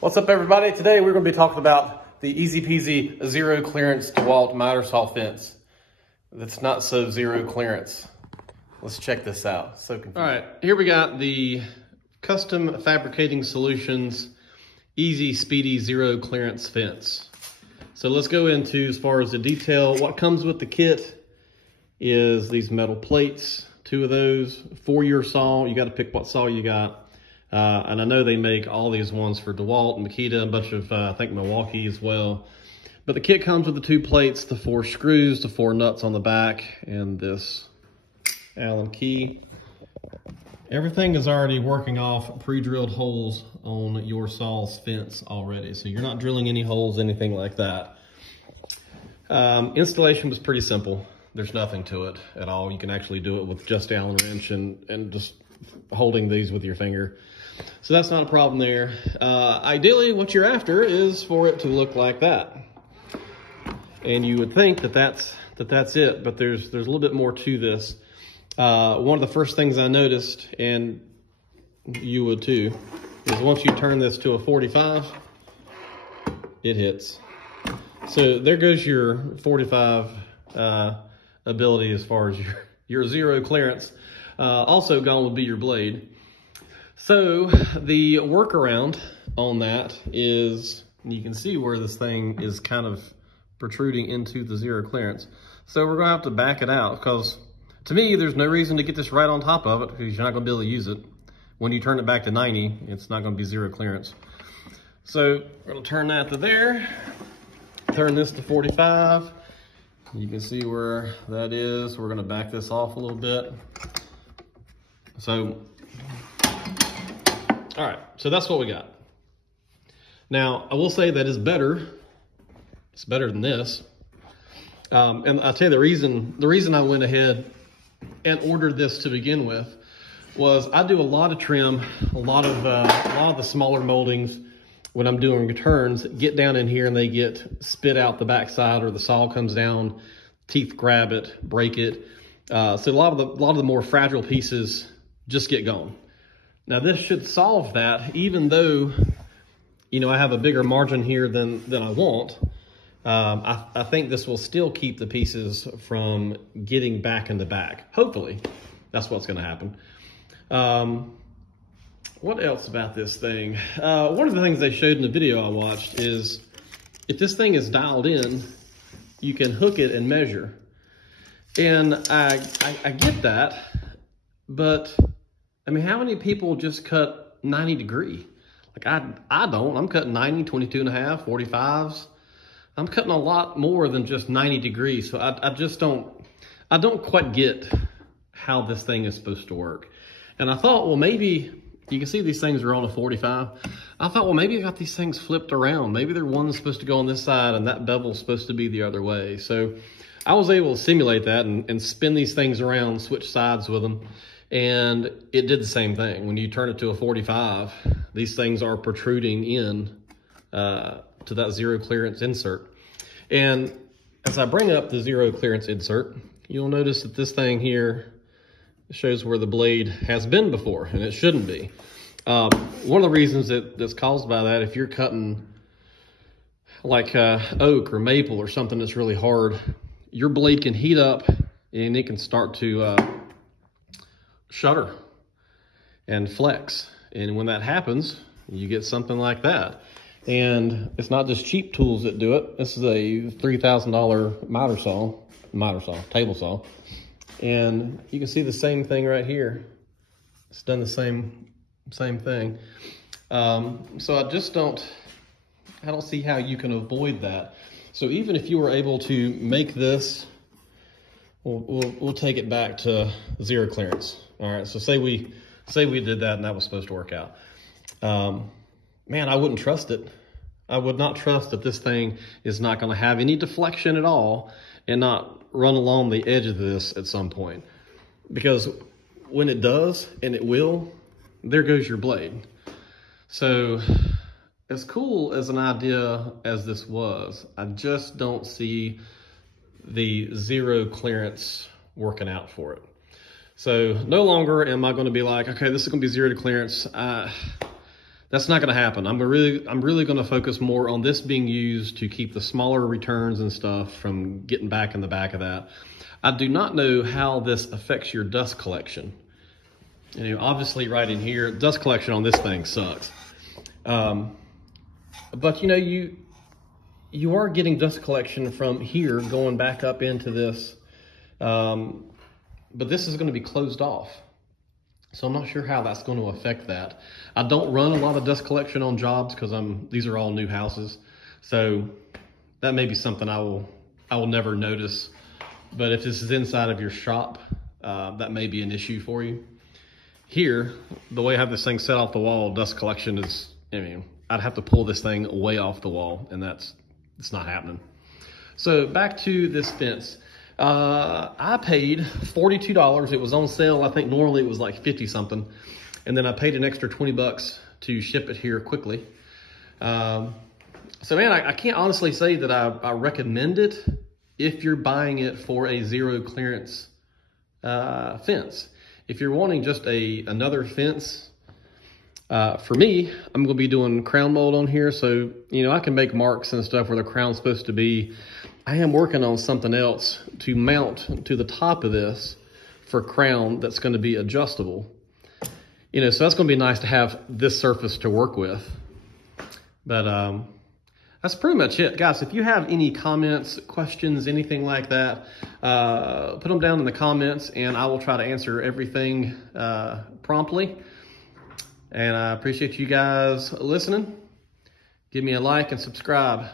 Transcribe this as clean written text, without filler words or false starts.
What's up, everybody? Today we're going to be talking about the easy peasy zero clearance Dewalt miter saw fence that's not so zero clearance. Let's check this out. So confusing. All right, here we got the Custom Fabricating Solutions easy speedy zero clearance fence. So let's go into, as far as the detail, what comes with the kit is these metal plates, 2 of those for your saw. You got to pick what saw you got. And I know they make all these ones for Dewalt and Makita, a bunch of, I think Milwaukee as well. But the kit comes with the 2 plates, the 4 screws, the 4 nuts on the back, and this Allen key. Everything is already working off pre-drilled holes on your saw's fence already. So you're not drilling any holes, anything like that. Installation was pretty simple. There's nothing to it at all. You can actually do it with just Allen wrench and just holding these with your finger. So that's not a problem there. Ideally, what you're after is for it to look like that. And you would think that that's it, but there's a little bit more to this. One of the first things I noticed, and you would too, is once you turn this to a 45, it hits. So there goes your 45 ability as far as your zero clearance. Also gone would be your blade. So the workaround on that is, you can see where this thing is kind of protruding into the zero clearance. So we're gonna have to back it out, because to me, there's no reason to get this right on top of it, because you're not gonna be able to use it. When you turn it back to 90, it's not gonna be zero clearance. So we're gonna turn that to there, turn this to 45. You can see where that is. We're gonna back this off a little bit. So, all right, so that's what we got. Now, I will say that is better. It's better than this. And I'll tell you the reason I went ahead and ordered this to begin with was I do a lot of trim, a lot of the smaller moldings when I'm doing returns get down in here and they get spit out the backside, or the saw comes down, teeth grab it, break it. So a lot of the more fragile pieces just get gone. Now this should solve that, even though, you know, I have a bigger margin here than I want. I think this will still keep the pieces from getting back in the back. Hopefully, that's what's gonna happen. What else about this thing? One of the things they showed in the video I watched is, if this thing is dialed in, you can hook it and measure. And I get that, but I mean, how many people just cut 90 degree? Like I don't. I'm cutting 90, 22.5, 45s. I'm cutting a lot more than just 90 degrees. So I don't quite get how this thing is supposed to work. And I thought, well, maybe, you can see these things are on a 45. I thought, well, maybe I got these things flipped around. Maybe they're one's supposed to go on this side and that bevel's supposed to be the other way. So I was able to simulate that and spin these things around, switch sides with them. And it did the same thing. When you turn it to a 45, these things are protruding in to that zero clearance insert. And as I bring up the zero clearance insert, you'll notice that this thing here shows where the blade has been before, and it shouldn't be. One of the reasons that's caused by that, if you're cutting like oak or maple or something that's really hard, your blade can heat up and it can start to shudder and flex. And when that happens, you get something like that. And it's not just cheap tools that do it. This is a $3,000 table saw. And you can see the same thing right here. It's done the same thing. So I don't see how you can avoid that. So even if you were able to make this, we'll take it back to zero clearance. All right, so say we did that and that was supposed to work out. Man, I wouldn't trust it. I would not trust that this thing is not gonna have any deflection at all and not run along the edge of this at some point. Because when it does, and it will, there goes your blade. So as cool as an idea as this was, I just don't see the zero clearance working out for it. So no longer am I gonna be like, okay, this is gonna be zero to clearance. That's not going to happen. I'm really going to focus more on this being used to keep the smaller returns and stuff from getting back in the back of that. I do not know how this affects your dust collection. You know, obviously right in here, dust collection on this thing sucks. But you know, you are getting dust collection from here going back up into this. But this is going to be closed off. So I'm not sure how that's going to affect that. I don't run a lot of dust collection on jobs because these are all new houses. So that may be something I will never notice. But if this is inside of your shop, that may be an issue for you. Here, the way I have this thing set off the wall, dust collection is, I mean, I'd have to pull this thing way off the wall, and it's not happening. So back to this fence. I paid $42. It was on sale. I think normally it was like 50 something. And then I paid an extra 20 bucks to ship it here quickly. So man, I can't honestly say that I recommend it if you're buying it for a zero clearance fence. If you're wanting just another fence, for me, I'm gonna be doing crown mold on here. So, you know, I can make marks and stuff where the crown's supposed to be. I am working on something else to mount to the top of this for crown that's going to be adjustable. You know, so that's going to be nice to have this surface to work with. But that's pretty much it. Guys, if you have any comments, questions, anything like that, put them down in the comments and I will try to answer everything promptly. And I appreciate you guys listening. Give me a like and subscribe.